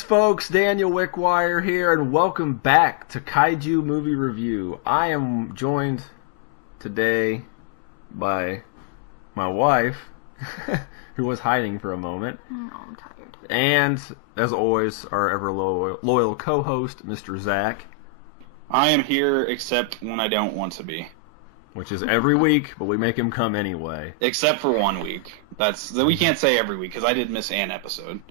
Greetings, folks. Daniel Wickwire here, and welcome back to Kaiju Movie Review. I am joined today by my wife, who was hiding for a moment. No, I'm tired. And, as always, our ever loyal co-host, Mr. Zach. I am here except when I don't want to be. Which is every week, but we make him come anyway. Except for 1 week. We can't say every week, because I did miss an episode.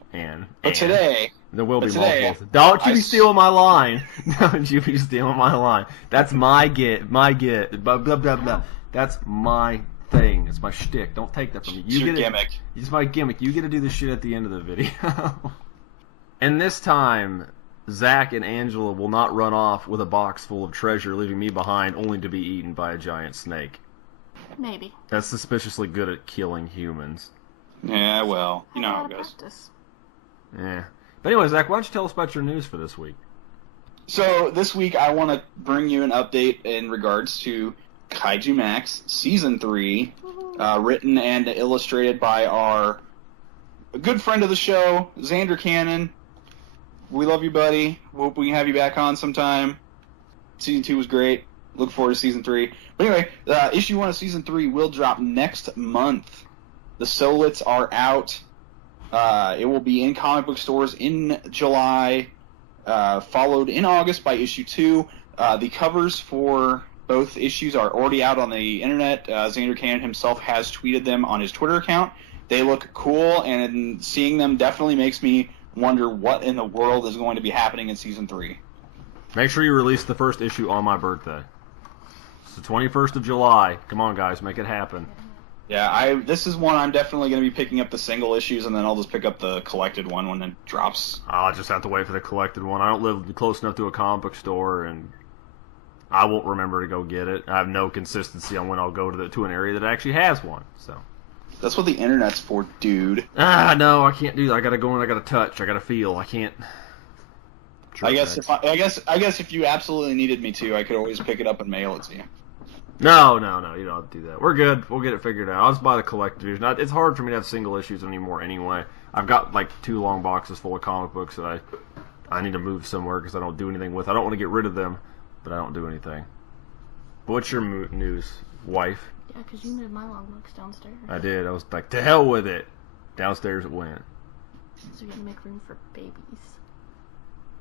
But today... There will be multiple. Don't you be stealing my line. Don't you be stealing my line. That's my blah, blah, blah, blah. That's my thing. It's my shtick. Don't take that from me. It's your gimmick. It's my gimmick. You get to do the shit at the end of the video. And this time, Zach and Angela will not run off with a box full of treasure, leaving me behind only to be eaten by a giant snake. Maybe. That's suspiciously good at killing humans. Yeah, well, you know how it goes. Practice. Yeah. But anyway, Zach, why don't you tell us about your news for this week? So, this week I want to bring you an update in regards to Kaiju Max Season 3, written and illustrated by our good friend of the show, Xander Cannon. We love you, buddy. Hope we can have you back on sometime. Season 2 was great. Look forward to Season 3. But anyway, Issue 1 of Season 3 will drop next month. The Solits are out. It will be in comic book stores in July, followed in August by Issue 2. The covers for both issues are already out on the internet. Xander Cannon himself has tweeted them on his Twitter account. They look cool, and seeing them definitely makes me wonder what in the world is going to be happening in Season 3. Make sure you release the first issue on my birthday. It's the 21st of July. Come on, guys, make it happen. Yeah, this is one I'm definitely going to be picking up the single issues, and then I'll just pick up the collected one when it drops. I'll just have to wait for the collected one. I don't live close enough to a comic book store, and I won't remember to go get it. I have no consistency on when I'll go to an area that actually has one. So that's what the internet's for, dude. No, I can't do that. I gotta go in. I gotta touch. I gotta feel. I can't. I guess if you absolutely needed me to, I could always pick it up and mail it to you. No, you don't have to do that. We're good. We'll get it figured out. I'll just buy the collected issues. It's hard for me to have single issues anymore anyway. I've got like 2 long boxes full of comic books that I need to move somewhere because I don't do anything with. I don't want to get rid of them, but I don't do anything. But what's your news, wife? Yeah, because you moved my long books downstairs. I did. I was like, to hell with it. Downstairs it went. So you gotta make room for babies.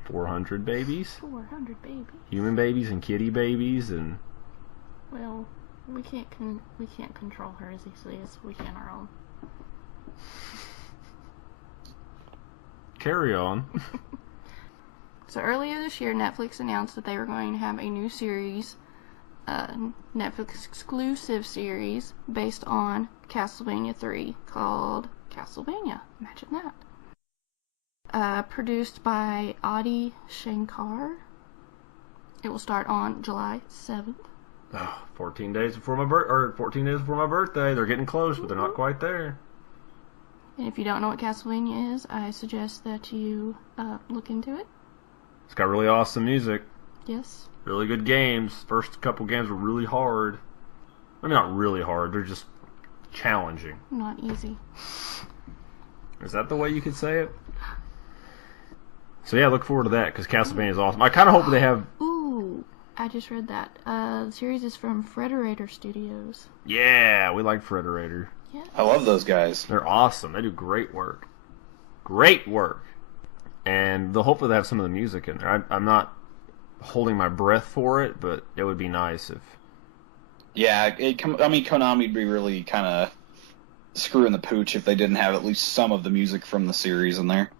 400 babies? 400 babies. Human babies and kitty babies and... Well, we can't control her as easily as we can our own. Carry on. So earlier this year, Netflix announced that they were going to have a new series, Netflix exclusive series, based on Castlevania 3 called Castlevania. Imagine that. Produced by Adi Shankar. It will start on July 7th. 14 days before my birthday. They're getting close, but they're not quite there. And if you don't know what Castlevania is, I suggest that you look into it. It's got really awesome music. Yes. Really good games. First couple games were really hard. I mean, not really hard. They're just challenging. Not easy. Is that the way you could say it? So yeah, look forward to that, because Castlevania is awesome. I kind of hope they have... Ooh, I just read that. The series is from Frederator Studios. Yeah, we like Frederator. Yeah. I love those guys. They're awesome. They do great work. Great work. And they'll hopefully have some of the music in there. I'm not holding my breath for it, but it would be nice if... Yeah, Konami would be really kind of screwing the pooch if they didn't have at least some of the music from the series in there.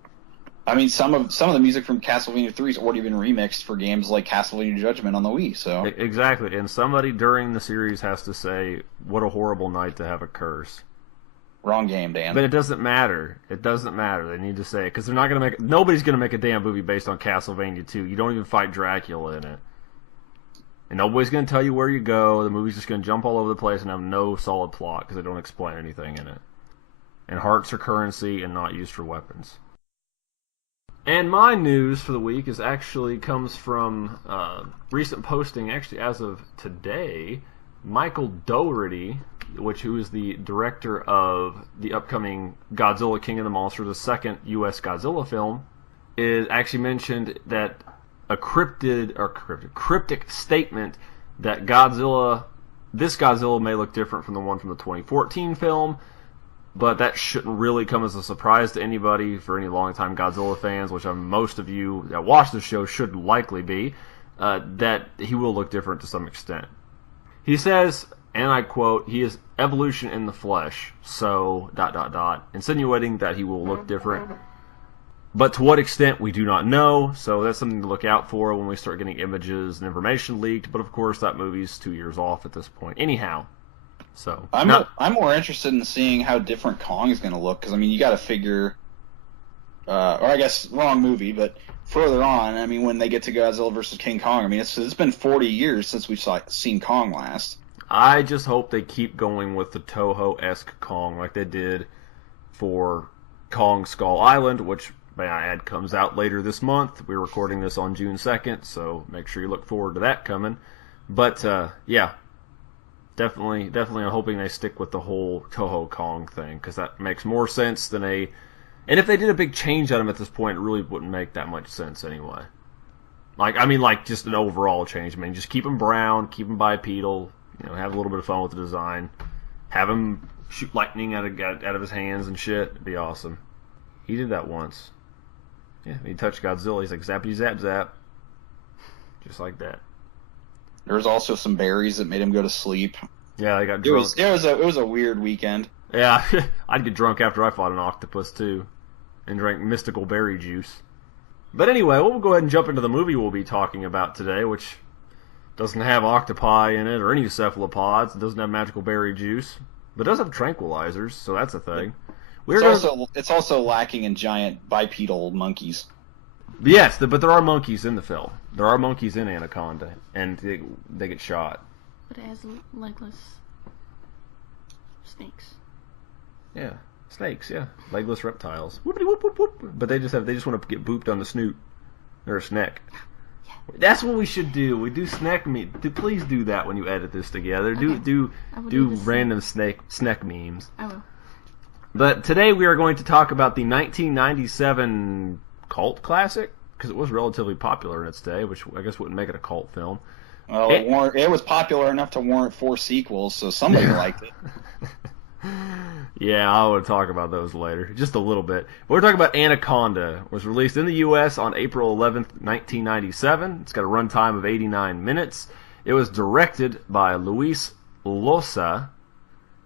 I mean, some of the music from Castlevania 3 has already been remixed for games like Castlevania Judgment on the Wii, so... Exactly, and somebody during the series has to say, what a horrible night to have a curse. Wrong game, Dan. But it doesn't matter. It doesn't matter. They need to say it, because they're not going to make... Nobody's going to make a damn movie based on Castlevania 2. You don't even fight Dracula in it. And nobody's going to tell you where you go. The movie's just going to jump all over the place and have no solid plot, because they don't explain anything in it. And hearts are currency and not used for weapons. And my news for the week comes from recent posting, actually as of today. Michael Dougherty, who is the director of the upcoming Godzilla King of the Monsters, the second U.S. Godzilla film, is actually mentioned that a cryptic statement that this Godzilla may look different from the one from the 2014 film, but that shouldn't really come as a surprise to anybody for any longtime Godzilla fans, which most of you that watch the show should likely be, that he will look different to some extent. He says, and I quote, "He is evolution in the flesh, so ... insinuating that he will look different. But to what extent, we do not know, so that's something to look out for when we start getting images and information leaked. But of course, that movie's 2 years off at this point. Anyhow, so I'm more interested in seeing how different Kong is going to look, because I mean, you got to figure, or I guess wrong movie, but further on, I mean, when they get to Godzilla versus King Kong, I mean, it's been 40 years since we've seen Kong last. I just hope they keep going with the Toho-esque Kong like they did for Kong Skull Island, which, may I add, comes out later this month. We're recording this on June 2nd, so make sure you look forward to that coming. But, yeah, definitely I'm hoping they stick with the whole Toho Kong thing, because that makes more sense than a... And if they did a big change on him at this point, it really wouldn't make that much sense anyway. Like just an overall change. I mean, just keep him brown, keep him bipedal, have a little bit of fun with the design, have him shoot lightning out of his hands and shit. It'd be awesome. He did that once. Yeah, he touched Godzilla. He's like, zappity zap zap. Just like that. There was also some berries that made him go to sleep. Yeah, I got drunk. It was a weird weekend. Yeah, I'd get drunk after I fought an octopus, too. And drank mystical berry juice. But anyway, we'll go ahead and jump into the movie we'll be talking about today, which doesn't have octopi in it or any cephalopods. It doesn't have magical berry juice. But it does have tranquilizers, so that's a thing. It's also lacking in giant bipedal monkeys. Yes, but there are monkeys in the film. There are monkeys in Anaconda, and they get shot. But it has legless snakes. Yeah, snakes. Yeah, legless reptiles. Whoopity whoop whoop whoop. But they just want to get booped on the snoot or a snek. Yeah. That's what we should do. We do snek memes. Please do that when you edit this together. Okay. Do random snek memes. I will. But today we are going to talk about the 1997 cult classic, because it was relatively popular in its day, which I guess wouldn't make it a cult film. Well, it was popular enough to warrant 4 sequels, so somebody liked it. Yeah, I want to talk about those later, just a little bit. But we're talking about Anaconda. It was released in the U.S. on April 11th, 1997. It's got a runtime of 89 minutes. It was directed by Luis Loza.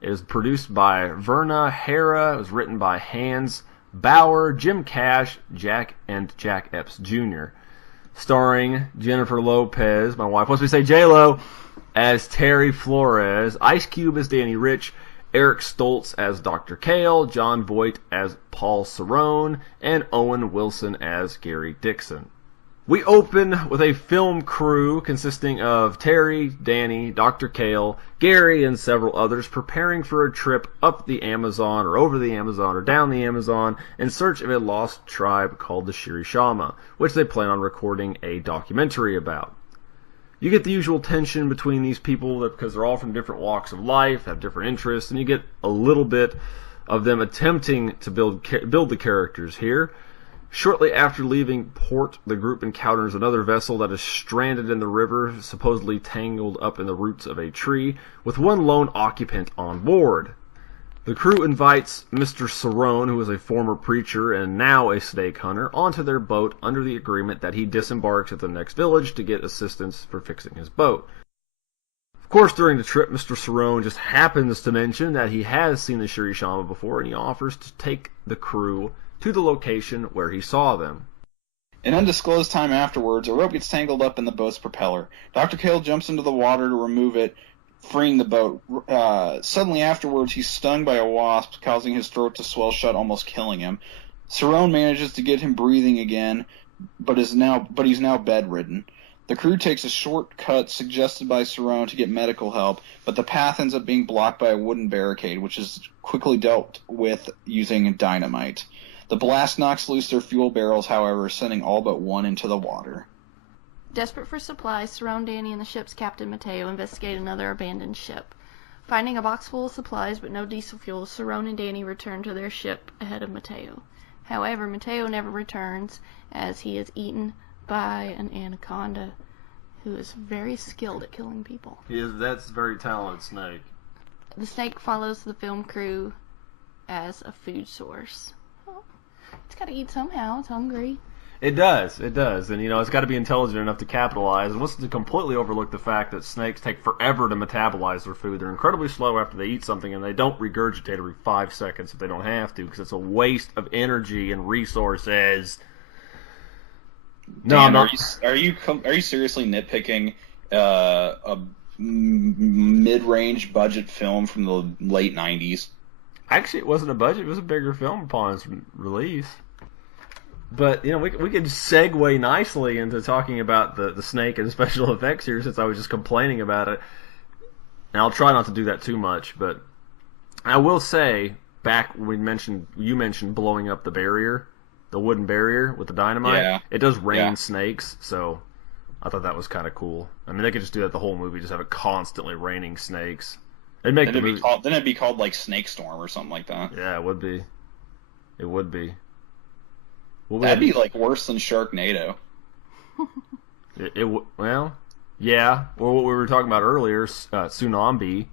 It was produced by Verna Hara. It was written by Hans Bauer, Jim Cash, Jack Epps Jr. Starring Jennifer Lopez, my wife wants me to say J-Lo, as Terry Flores, Ice Cube as Danny Rich, Eric Stoltz as Dr. Kale, John Voight as Paul Cerrone, and Owen Wilson as Gary Dixon. We open with a film crew consisting of Terry, Danny, Dr. Kale, Gary, and several others preparing for a trip up the Amazon, or over the Amazon, or down the Amazon, in search of a lost tribe called the Shirishama, which they plan on recording a documentary about. You get the usual tension between these people because they're all from different walks of life, have different interests, and you get a little bit of them attempting to build the characters here. Shortly after leaving port, the group encounters another vessel that is stranded in the river, supposedly tangled up in the roots of a tree, with one lone occupant on board. The crew invites Mr. Cerrone, who is a former preacher and now a snake hunter, onto their boat under the agreement that he disembarks at the next village to get assistance for fixing his boat. Of course, during the trip, Mr. Cerrone just happens to mention that he has seen the Shirishama before, and he offers to take the crew to the location where he saw them. An undisclosed time afterwards, a rope gets tangled up in the boat's propeller. Dr. Kale jumps into the water to remove it, freeing the boat. Suddenly afterwards, he's stung by a wasp, causing his throat to swell shut, almost killing him. Cerrone manages to get him breathing again, but he's now bedridden. The crew takes a shortcut suggested by Cerrone to get medical help, but the path ends up being blocked by a wooden barricade, which is quickly dealt with using dynamite. The blast knocks loose their fuel barrels, however, sending all but one into the water. Desperate for supplies, Cerrone, Danny, and the ship's captain, Mateo, investigate another abandoned ship. Finding a box full of supplies but no diesel fuel, Cerrone and Danny return to their ship ahead of Mateo. However, Mateo never returns as he is eaten by an anaconda who is very skilled at killing people. That's a very talented snake. The snake follows the film crew as a food source. Well, it's got to eat somehow. It's hungry. It does. And, it's got to be intelligent enough to capitalize. And let's completely overlook the fact that snakes take forever to metabolize their food. They're incredibly slow after they eat something, and they don't regurgitate every 5 seconds if they don't have to, because it's a waste of energy and resources. No, Dan, I'm not. Are you seriously nitpicking a mid-range budget film from the late 90s? Actually, it wasn't a budget. It was a bigger film upon its release. But, we could segue nicely into talking about the snake and special effects here, since I was just complaining about it. And I'll try not to do that too much, but I will say, back when you mentioned blowing up the barrier, the wooden barrier with the dynamite, yeah. It does rain snakes, so I thought that was kind of cool. I mean, they could just do that the whole movie, just have it constantly raining snakes. It'd make then it'd be called like Snake Storm or something like that. Yeah, it would be. It would be. That'd be like worse than Sharknado. Well, yeah. Or what we were talking about earlier, Tsunami.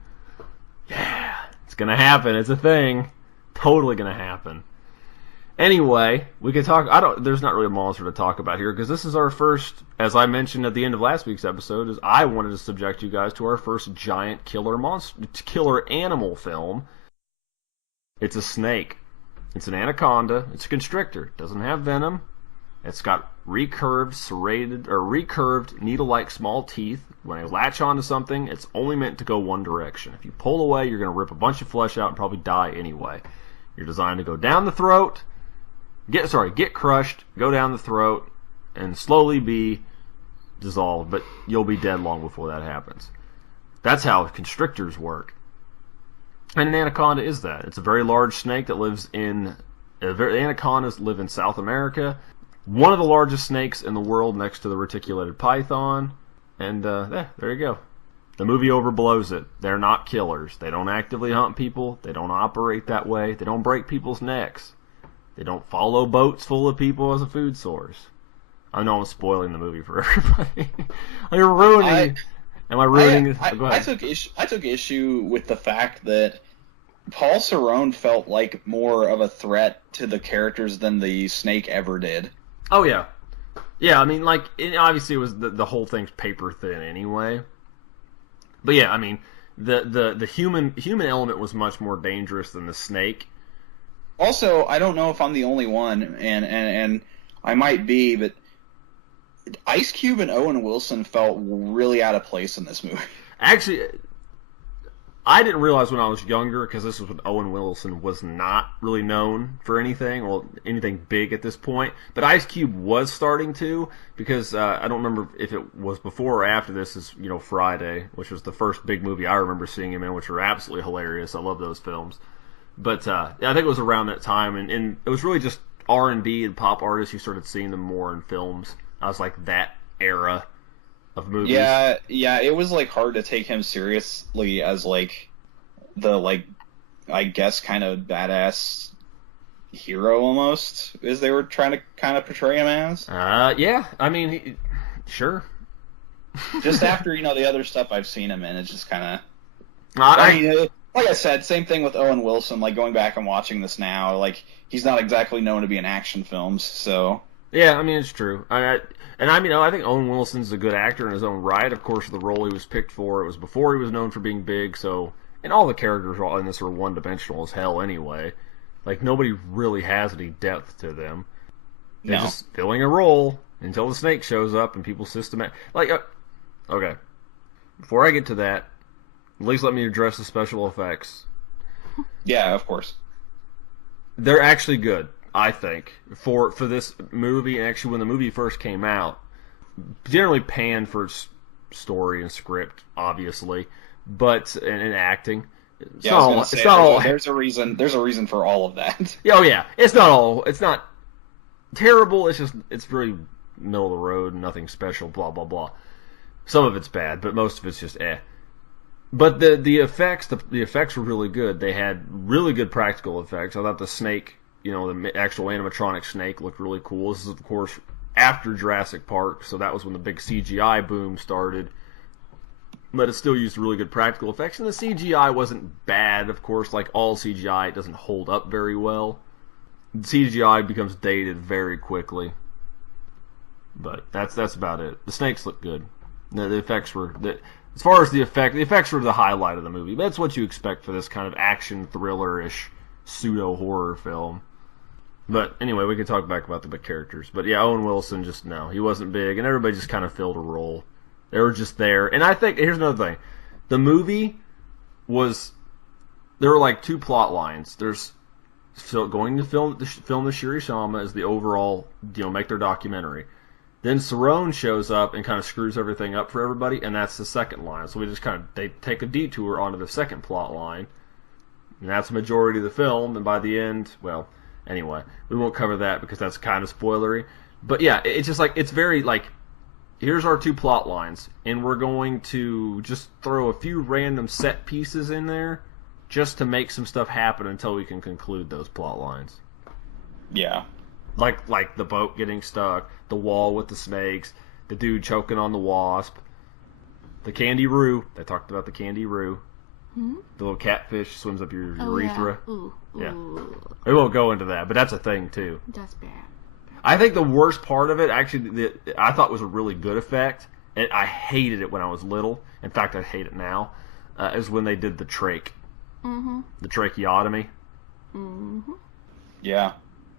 Yeah, it's gonna happen. It's a thing. Totally gonna happen. Anyway, we could talk. There's not really a monster to talk about here, because this is our first, as I mentioned at the end of last week's episode, is I wanted to subject you guys to our first giant killer animal film. It's a snake. It's an anaconda. It's a constrictor. It doesn't have venom. It's got recurved, needle-like small teeth. When they latch onto something, it's only meant to go one direction. If you pull away, you're going to rip a bunch of flesh out and probably die anyway. You're designed to go down the throat, get crushed, go down the throat, and slowly be dissolved, but you'll be dead long before that happens. That's how constrictors work. And an anaconda is that. It's a very large snake that lives anacondas live in South America. One of the largest snakes in the world, next to the reticulated python. And there you go. The movie overblows it. They're not killers. They don't actively hunt people. They don't operate that way. They don't break people's necks. They don't follow boats full of people as a food source. I know I'm spoiling the movie for everybody. You're ruining... Am I ruining? Go ahead. I took issue with the fact that Paul Cerrone felt like more of a threat to the characters than the snake ever did. Oh yeah, I mean, obviously it was the whole thing's paper thin anyway. But yeah, I mean, the human element was much more dangerous than the snake. Also, I don't know if I'm the only one, and I might be, but Ice Cube and Owen Wilson felt really out of place in this movie. Actually, I didn't realize when I was younger, because this was when Owen Wilson was not really known for anything big at this point. But Ice Cube was starting to, because I don't remember if it was before or after this is, Friday, which was the first big movie I remember seeing him in, which were absolutely hilarious. I love those films. But I think it was around that time, and it was really just R&B and pop artists. You started seeing them more in films. I was like that era of movies. Yeah, it was hard to take him seriously as the I guess kind of badass hero almost, as they were trying to kind of portray him as. Yeah, I mean, sure. Just after the other stuff I've seen him in, it's just kind of. Like I said, same thing with Owen Wilson. Going back and watching this now, he's not exactly known to be in action films, so. Yeah, I mean, it's true. I think Owen Wilson's a good actor in his own right. Of course, the role he was picked for, it was before he was known for being big, so... And all the characters in this are one-dimensional as hell anyway. Nobody really has any depth to them. They're just filling a role until the snake shows up and people okay. Before I get to that, at least let me address the special effects. Yeah, of course. They're actually good. I think, for this movie, and actually when the movie first came out, generally panned for its story and script, obviously, but and acting. There's a reason for all of that. Oh yeah, it's not terrible. It's really middle of the road, nothing special, blah blah blah. Some of it's bad, but most of it's just eh. But the effects were really good. They had really good practical effects. I thought the snake the actual animatronic snake looked really cool. This is, of course, after Jurassic Park, so that was when the big CGI boom started. But it still used really good practical effects, and the CGI wasn't bad, of course. Like all CGI, it doesn't hold up very well. CGI becomes dated very quickly. But that's about it. The snakes look good. The effects were... As far as the effects were the highlight of the movie. That's what you expect for this kind of action thriller-ish pseudo-horror film. But anyway, we can talk back about the big characters. But yeah, Owen Wilson, he wasn't big, and everybody just kind of filled a role. They were just there. And I think, here's another thing. The movie there were like two plot lines. There's going to film the Shirishama as the overall, make their documentary. Then Cerrone shows up and kind of screws everything up for everybody, and that's the second line. So we just they take a detour onto the second plot line. And that's the majority of the film, and by the end, well, anyway, we won't cover that because that's kind of spoilery. But yeah, it's just like, it's very like, here's our two plot lines, and we're going to just throw a few random set pieces in there just to make some stuff happen until we can conclude those plot lines. Yeah. Like the boat getting stuck, the wall with the snakes, the dude choking on the wasp, the candy roo. They talked about the candy roo. Hmm? The little catfish swims up your urethra. Yeah. Ooh. Yeah. We won't go into that, but that's a thing, too. That's bad. I think the worst part of it, actually, I thought was a really good effect, and I hated it when I was little. In fact, I hate it now, is when they did the trach. Mm-hmm. The tracheotomy. Mm-hmm. Yeah.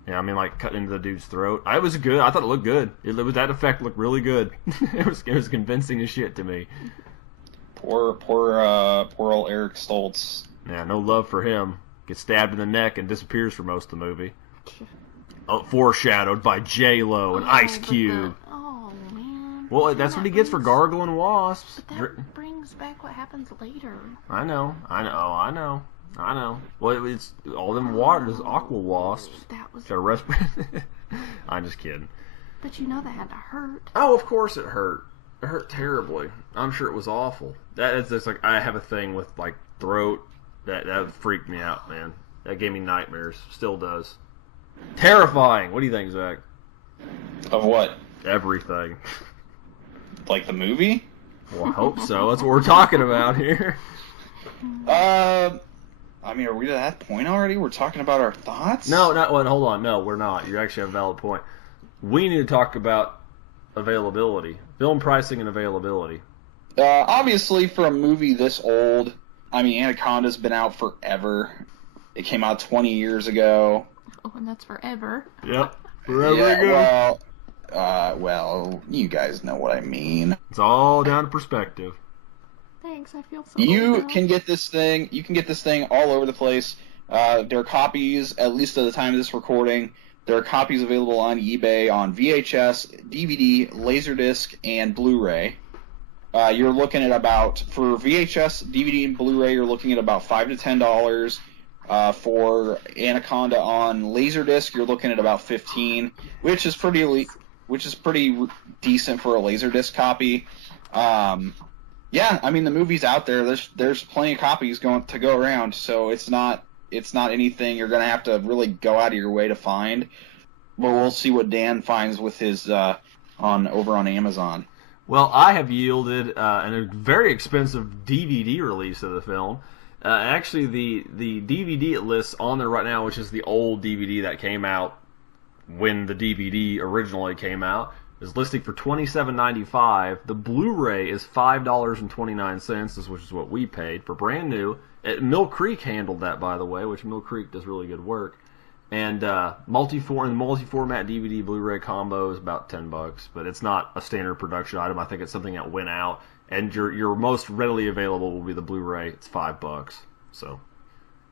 Yeah, I mean, like, cutting into the dude's throat. I thought it looked good. That effect looked really good. It was convincing as shit to me. Poor old Eric Stoltz. Yeah, no love for him. Gets stabbed in the neck and disappears for most of the movie. Foreshadowed by J-Lo and Ice Cube. Oh, man. Well, that's what he gets for gargling wasps. But that brings back what happens later. I know. Well, it's all them waters, aqua wasps. That was... I'm just kidding. But that had to hurt. Oh, of course it hurt. It hurt terribly. I'm sure it was awful. That's just like, I have a thing with, like, throat. That freaked me out, man. That gave me nightmares. Still does. Terrifying. What do you think, Zach? Of what? Everything. Like the movie? Well, I hope so. That's what we're talking about here. I mean, are we to that point already? We're talking about our thoughts? No, hold on. No, we're not. You actually have a valid point. We need to talk about availability. Film pricing and availability. Obviously, for a movie this old, I mean, Anaconda's been out forever. It came out 20 years ago. Oh, and that's forever. Yep. Forever ago. Well, you guys know what I mean. It's all down to perspective. Thanks, I feel so You can get this thing all over the place. There are copies, at least at the time of this recording, there are copies available on eBay on VHS, DVD, Laserdisc, and Blu-ray. You're looking at for VHS, DVD, and Blu-ray, you're looking at about $5 to $10. For Anaconda on Laserdisc, you're looking at about $15, which is pretty decent for a Laserdisc copy. Yeah, I mean, the movie's out there. There's plenty of copies to go around, so it's not anything you're gonna have to really go out of your way to find. But we'll see what Dan finds with his over on Amazon. Well, I have yielded a very expensive DVD release of the film. Actually, the DVD it lists on there right now, which is the old DVD that came out when the DVD originally came out, is listing for $27.95. The Blu-ray is $5.29, which is what we paid for brand new. Mill Creek handled that, by the way, which Mill Creek does really good work. And multi-format DVD Blu-ray combo is about $10, but it's not a standard production item. I think it's something that went out. And your most readily available will be the Blu-ray. It's $5. So,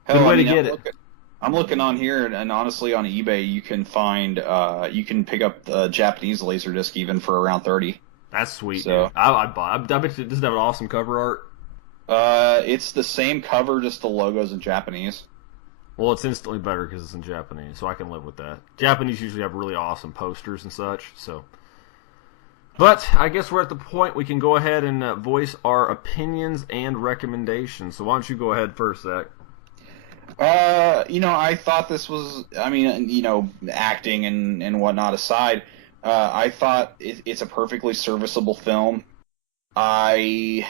good way to get it. I'm looking on here, and honestly, on eBay, you can pick up the Japanese Laserdisc even for around $30. That's sweet. So, I'd buy. I bet you, does it have an awesome cover art? It's the same cover, just the logo's in Japanese. Well, it's instantly better because it's in Japanese, so I can live with that. Japanese usually have really awesome posters and such, so. But I guess we're at the point we can go ahead and voice our opinions and recommendations. So why don't you go ahead first, Zach? I thought this was, acting and whatnot aside, I thought it's a perfectly serviceable film. I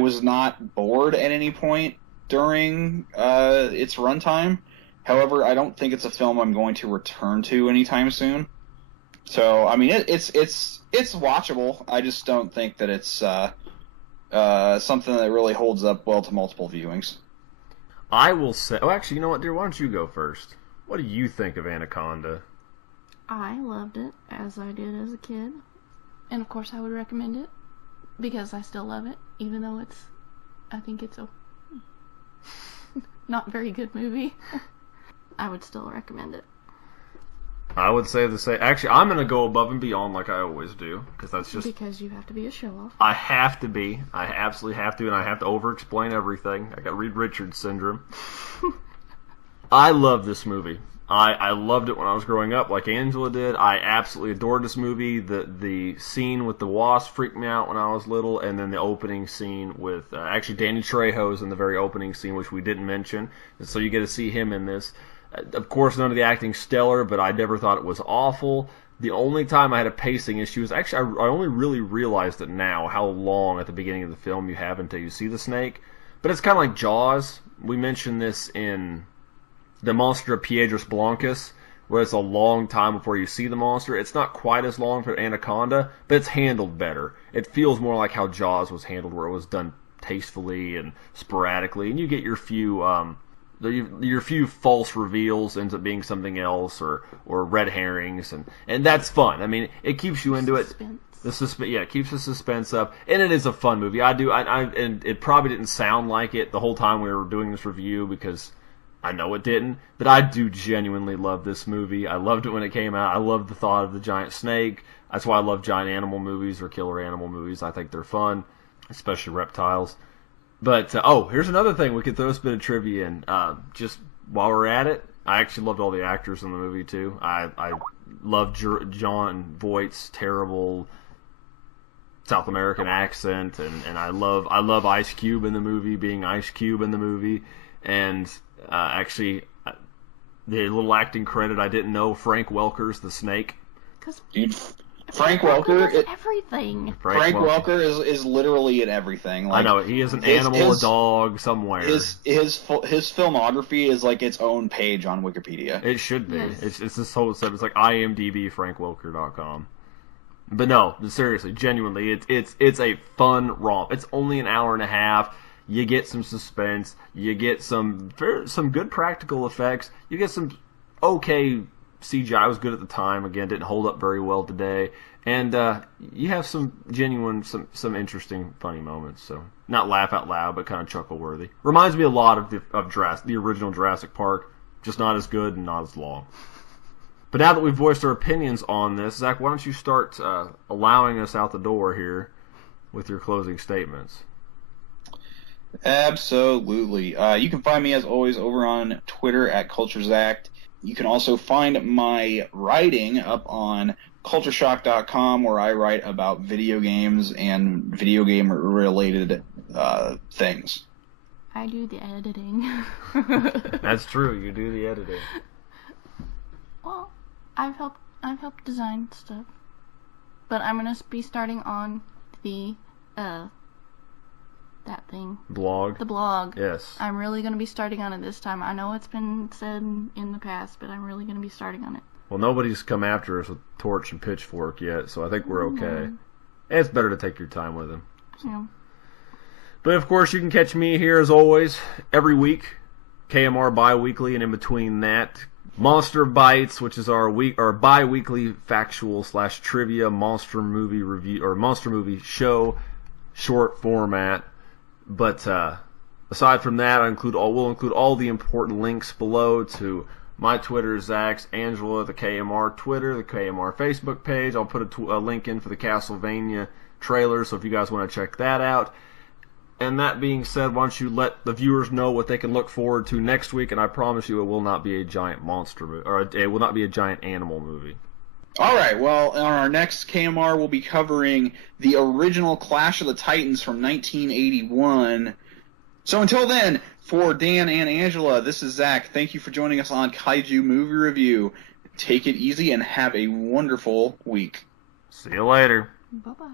was not bored at any point during its runtime. However, I don't think it's a film I'm going to return to anytime soon. So, I mean, it's watchable. I just don't think that it's something that really holds up well to multiple viewings. I will say... Oh, actually, you know what, dear? Why don't you go first? What do you think of Anaconda? I loved it, as I did as a kid. And, of course, I would recommend it. Because I still love it, even though I think it's a not very good movie. I would still recommend it. I would say the same. Actually, I'm going to go above and beyond like I always do, because that's just... Because you have to be a show-off. I have to be. I absolutely have to, and I have to over-explain everything. I got Reed Richards syndrome. I love this movie. I loved it when I was growing up, like Angela did. I absolutely adored this movie. The scene with the wasp freaked me out when I was little, and then the opening scene with... actually, Danny Trejo's in the very opening scene, which we didn't mention. And so you get to see him in this. Of course, none of the acting's stellar, but I never thought it was awful. The only time I had a pacing issue is... Actually, I only really realized it now, how long at the beginning of the film you have until you see the snake. But it's kind of like Jaws. We mentioned this in... The Monster of Piedras Blancas, where it's a long time before you see the monster. It's not quite as long for Anaconda, but it's handled better. It feels more like how Jaws was handled, where it was done tastefully and sporadically, and you get your few false reveals ends up being something else, or red herrings, and that's fun. I mean, it keeps you into it. It keeps the suspense up, and it is a fun movie. And it probably didn't sound like it the whole time we were doing this review, because I know it didn't, but I do genuinely love this movie. I loved it when it came out. I loved the thought of the giant snake. That's why I love giant animal movies or killer animal movies. I think they're fun, especially reptiles. But, here's another thing we could throw a bit of trivia in. Just while we're at it, I actually loved all the actors in the movie, too. I loved Jon Voight's terrible South American accent, and I love Ice Cube in the movie, being Ice Cube in the movie, and... actually, the little acting credit I didn't know, Frank Welker's the snake. Dude, Frank Welker does everything. Frank Welker is literally in everything. Like, I know, he is an animal, a dog, somewhere. His filmography is like its own page on Wikipedia. It should be. Yes. It's this whole stuff. It's like imdbfrankwelker.com. But no, seriously, genuinely, it's a fun romp. It's only an hour and a half. You get some suspense. You get some good practical effects. You get some okay CGI. Was good at the time. Again, didn't hold up very well today. And you have some genuine, some interesting, funny moments. So not laugh out loud, but kind of chuckle worthy. Reminds me a lot of the original Jurassic Park, just not as good and not as long. But now that we've voiced our opinions on this, Zach, why don't you start allowing us out the door here with your closing statements? Absolutely. You can find me, as always, over on Twitter at CultureZact. You can also find my writing up on cultureshock.com, where I write about video games and video game-related things. I do the editing. That's true. You do the editing. Well, I've helped design stuff, but I'm gonna be starting on the that thing. Blog? The blog. Yes. I'm really going to be starting on it this time. I know it's been said in the past, but I'm really going to be starting on it. Well, nobody's come after us with torch and pitchfork yet, so I think we're okay. It's better to take your time with them. Yeah. But, of course, you can catch me here, as always, every week. KMR bi-weekly, and in between that, Monster Bites, which is our bi-weekly factual/trivia monster movie review, or monster movie show, short format. But aside from that, we'll include all the important links below to my Twitter, Zach's, Angela, the KMR Twitter, the KMR Facebook page. I'll put a link in for the Castlevania trailer, so if you guys want to check that out. And that being said, why don't you let the viewers know what they can look forward to next week, and I promise you it will not be a giant monster movie, or it will not be a giant animal movie. All right, well, on our next KMR, we'll be covering the original Clash of the Titans from 1981, So until then, for Dan and Angela, this is Zach. Thank you for joining us on Kaiju Movie Review. Take it easy and have a wonderful week. See you later. Bye-bye.